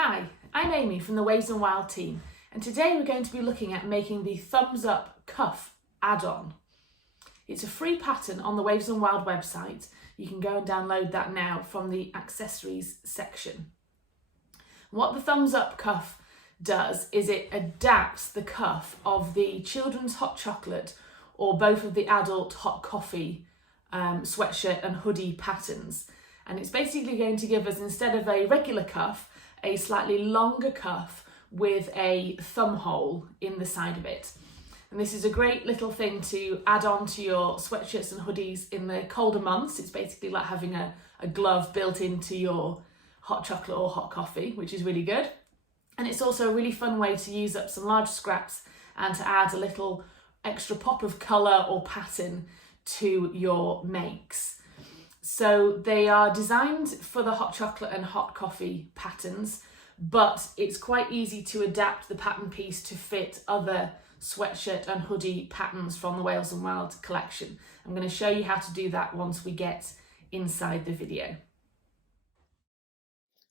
Hi, I'm Amy from the Waves and Wild team, and today we're going to be looking at making the Thumbs Up Cuff add-on. It's a free pattern on the Waves and Wild website. You can go and download that now from the accessories section. What the Thumbs Up Cuff does is it adapts the cuff of the children's hot chocolate or both of the adult hot coffee sweatshirt and hoodie patterns. And it's basically going to give us, instead of a regular cuff, a slightly longer cuff with a thumb hole in the side of it. And this is a great little thing to add on to your sweatshirts and hoodies in the colder months. It's basically like having a glove built into your hot chocolate or hot coffee, which is really good. And it's also a really fun way to use up some large scraps and to add a little extra pop of colour or pattern to your makes. So they are designed for the hot chocolate and hot coffee patterns, but it's quite easy to adapt the pattern piece to fit other sweatshirt and hoodie patterns from the Waves and Wild collection. I'm going to show you how to do that once we get inside the video.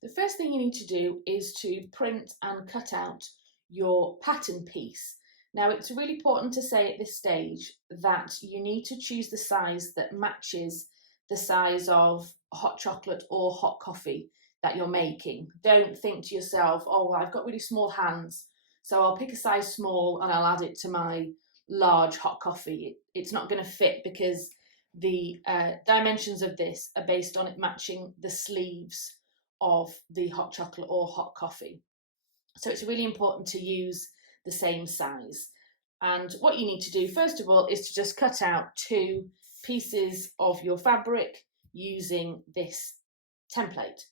The first thing you need to do is to print and cut out your pattern piece. Now, it's really important to say at this stage that you need to choose the size that matches the size of hot chocolate or hot coffee that you're making. Don't think to yourself, oh, well, I've got really small hands, so I'll pick a size small and I'll add it to my large hot coffee. It's not going to fit because the dimensions of this are based on it matching the sleeves of the hot chocolate or hot coffee. So it's really important to use the same size. And what you need to do first of all is to just cut out 2 pieces of your fabric using this template.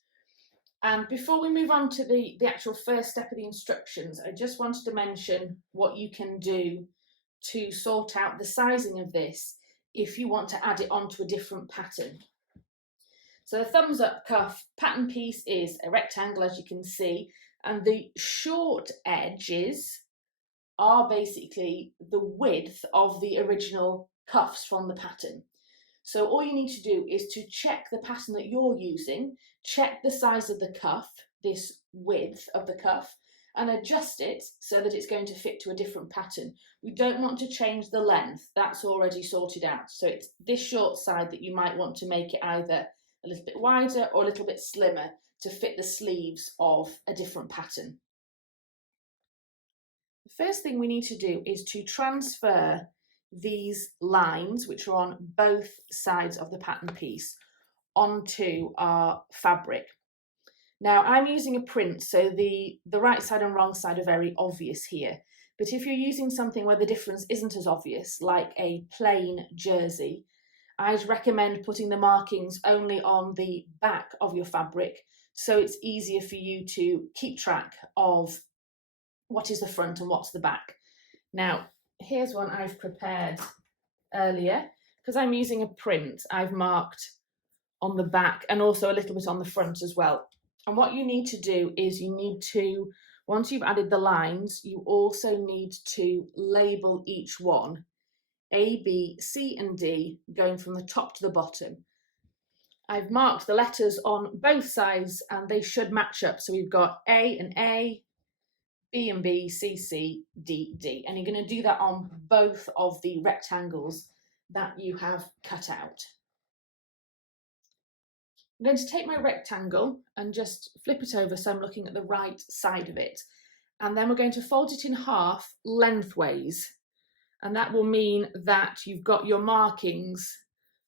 And before we move on to the actual first step of the instructions, I just wanted to mention what you can do to sort out the sizing of this if you want to add it onto a different pattern. So the Thumbs Up Cuff pattern piece is a rectangle, as you can see, and the short edges are basically the width of the original cuffs from the pattern. So all you need to do is to check the pattern that you're using, check the size of the cuff, this width of the cuff, and adjust it so that it's going to fit to a different pattern. We don't want to change the length, that's already sorted out. So it's this short side that you might want to make it either a little bit wider or a little bit slimmer to fit the sleeves of a different pattern. The first thing we need to do is to transfer these lines, which are on both sides of the pattern piece, onto our fabric. Now, I'm using a print, so the right side and wrong side are very obvious here. But if you're using something where the difference isn't as obvious, like a plain jersey, I'd recommend putting the markings only on the back of your fabric, so it's easier for you to keep track of what is the front and what's the back. Now, here's one I've prepared earlier. Because I'm using a print, I've marked on the back and also a little bit on the front as well. And what you need to do is you need to, once you've added the lines, you also need to label each one A, B, C and D, going from the top to the bottom. I've marked the letters on both sides and they should match up. So we've got A and A, B and B, C, C, D, D. And you're going to do that on both of the rectangles that you have cut out. I'm going to take my rectangle and just flip it over so I'm looking at the right side of it. And then we're going to fold it in half lengthways. And that will mean that you've got your markings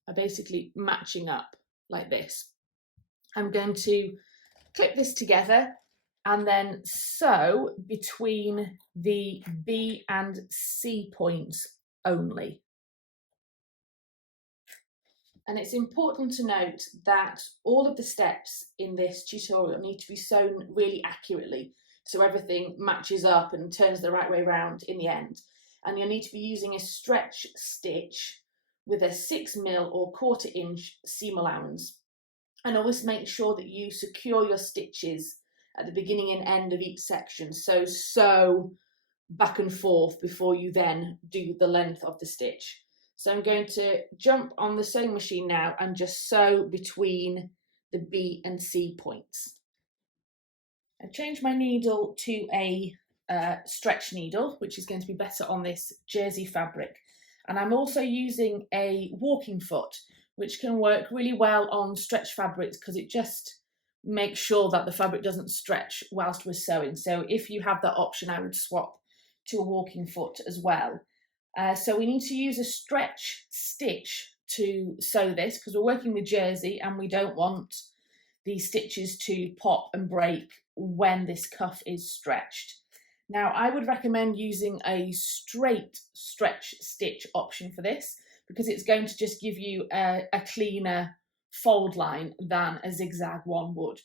are basically matching up like this. I'm going to clip this together and then sew between the B and C points only. And it's important to note that all of the steps in this tutorial need to be sewn really accurately, so everything matches up and turns the right way around in the end. And you'll need to be using a stretch stitch with a 6mm or 1/4 inch seam allowance. And always make sure that you secure your stitches at the beginning and end of each section. So sew back and forth before you then do the length of the stitch. So I'm going to jump on the sewing machine now and just sew between the B and C points. I've changed my needle to a stretch needle, which is going to be better on this jersey fabric. And I'm also using a walking foot, which can work really well on stretch fabrics because it just makes sure that the fabric doesn't stretch whilst we're sewing. So if you have that option, I would swap to a walking foot as well. So we need to use a stretch stitch to sew this because we're working with jersey and we don't want these stitches to pop and break when this cuff is stretched. Now, I would recommend using a straight stretch stitch option for this because it's going to just give you a cleaner fold line than a zigzag one would.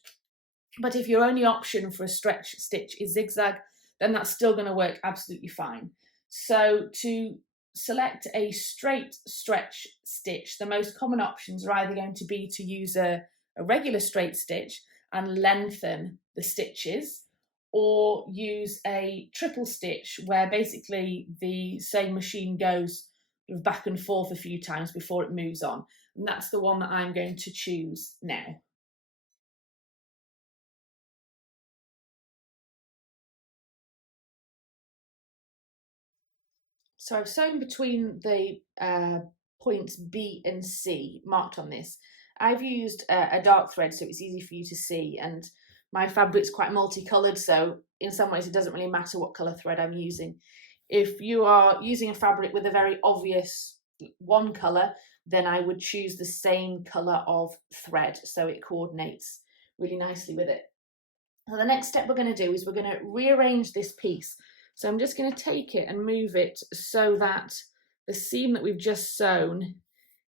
But if your only option for a stretch stitch is zigzag, then that's still going to work absolutely fine. So to select a straight stretch stitch, the most common options are either going to be to use a regular straight stitch and lengthen the stitches, or use a triple stitch where basically the sewing machine goes back and forth a few times before it moves on. And that's the one that I'm going to choose now. So I've sewn between the points B and C marked on this. I've used a dark thread so it's easy for you to see, and my fabric's quite multicoloured, so in some ways it doesn't really matter what colour thread I'm using. If you are using a fabric with a very obvious one colour, then I would choose the same colour of thread so it coordinates really nicely with it. Now the next step we're going to do is we're going to rearrange this piece. So I'm just going to take it and move it so that the seam that we've just sewn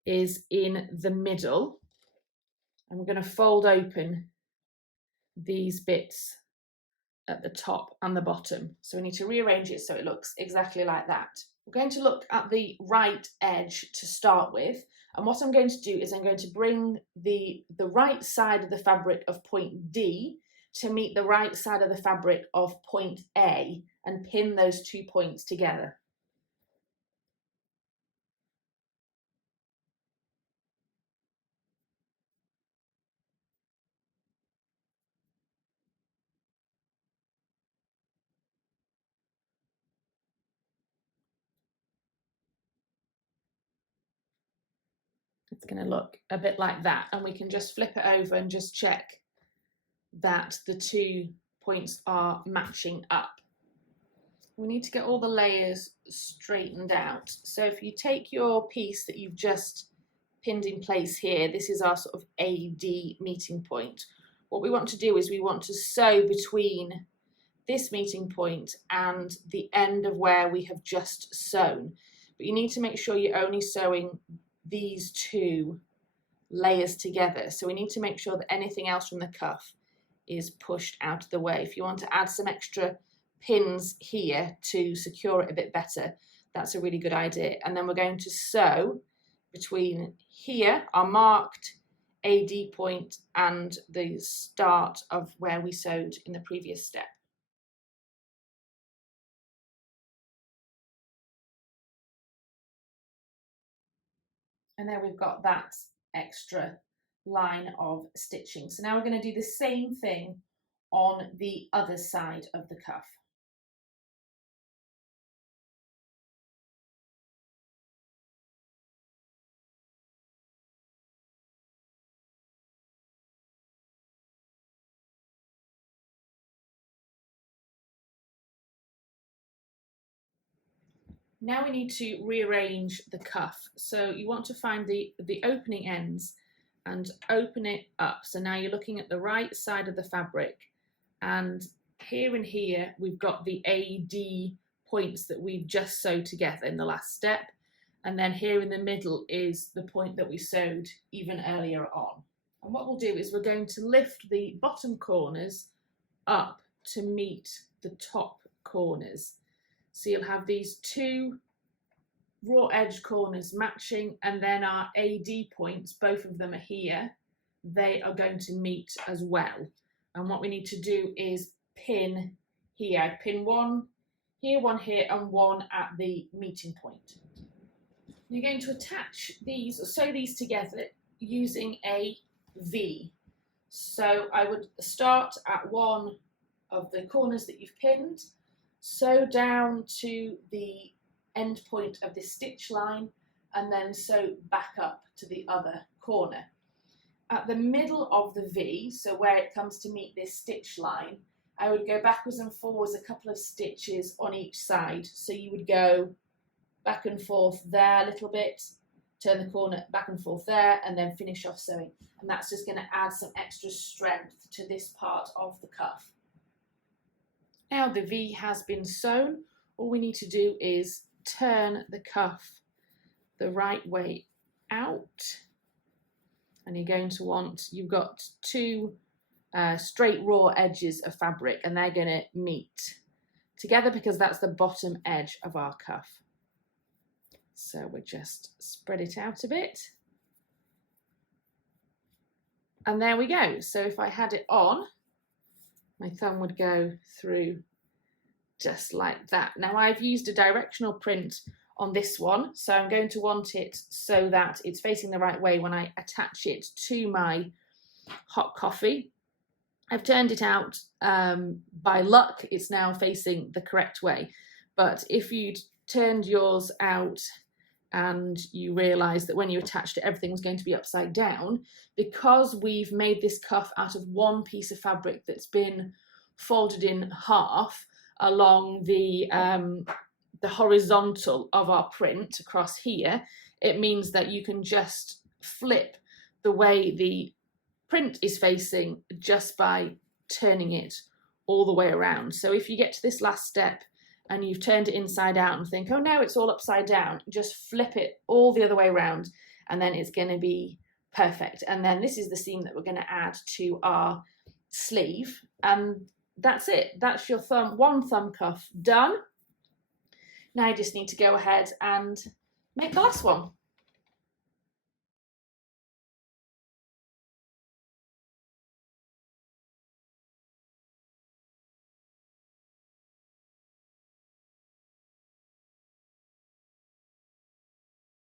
is in the middle. And we're going to fold open these bits at the top and the bottom. So we need to rearrange it so it looks exactly like that. We're going to look at the right edge to start with. And what I'm going to do is I'm going to bring the right side of the fabric of point D to meet the right side of the fabric of point A and pin those 2 points together. It's going to look a bit like that, and we can just flip it over and just check that the 2 points are matching up. We need to get all the layers straightened out. So if you take your piece that you've just pinned in place here, this is our sort of AD meeting point. What we want to do is we want to sew between this meeting point and the end of where we have just sewn. But you need to make sure you're only sewing these 2 layers together. So we need to make sure that anything else from the cuff is pushed out of the way. If you want to add some extra pins here to secure it a bit better, that's a really good idea. And then we're going to sew between here, our marked AD point, and the start of where we sewed in the previous step. And then we've got that extra line of stitching. So now we're going to do the same thing on the other side of the cuff. Now we need to rearrange the cuff. So you want to find the opening ends and open it up. So now you're looking at the right side of the fabric, and here and here we've got the AD points that we've just sewed together in the last step, and then here in the middle is the point that we sewed even earlier on. And what we'll do is we're going to lift the bottom corners up to meet the top corners. So you'll have these 2 raw edge corners matching, and then our AD points, both of them are here, they are going to meet as well. And what we need to do is pin here. I pin 1 here, 1 here, and 1 at the meeting point. You're going to attach these, or sew these together using a V. So I would start at 1 of the corners that you've pinned, sew down to the end point of this stitch line, and then sew back up to the other corner. At the middle of the V, so where it comes to meet this stitch line, I would go backwards and forwards a couple of stitches on each side. So you would go back and forth there a little bit, turn the corner back and forth there, and then finish off sewing. And that's just going to add some extra strength to this part of the cuff. Now the V has been sewn, all we need to do is turn the cuff the right way out. And you're going to want, you've got two straight raw edges of fabric, and they're going to meet together because that's the bottom edge of our cuff. So we'll just spread it out a bit. And there we go. So if I had it on, my thumb would go through just like that. Now I've used a directional print on this one, so I'm going to want it so that it's facing the right way when I attach it to my hot coffee. I've turned it out, by luck it's now facing the correct way, but if you'd turned yours out and you realise that when you attached it everything was going to be upside down, because we've made this cuff out of one piece of fabric that's been folded in half along the horizontal of our print across here, it means that you can just flip the way the print is facing just by turning it all the way around. So if you get to this last step and you've turned it inside out and think, oh no, it's all upside down, just flip it all the other way around and then it's going to be perfect. And then this is the seam that we're going to add to our sleeve, and that's it. That's your one thumb cuff done. Now I just need to go ahead and make the last one.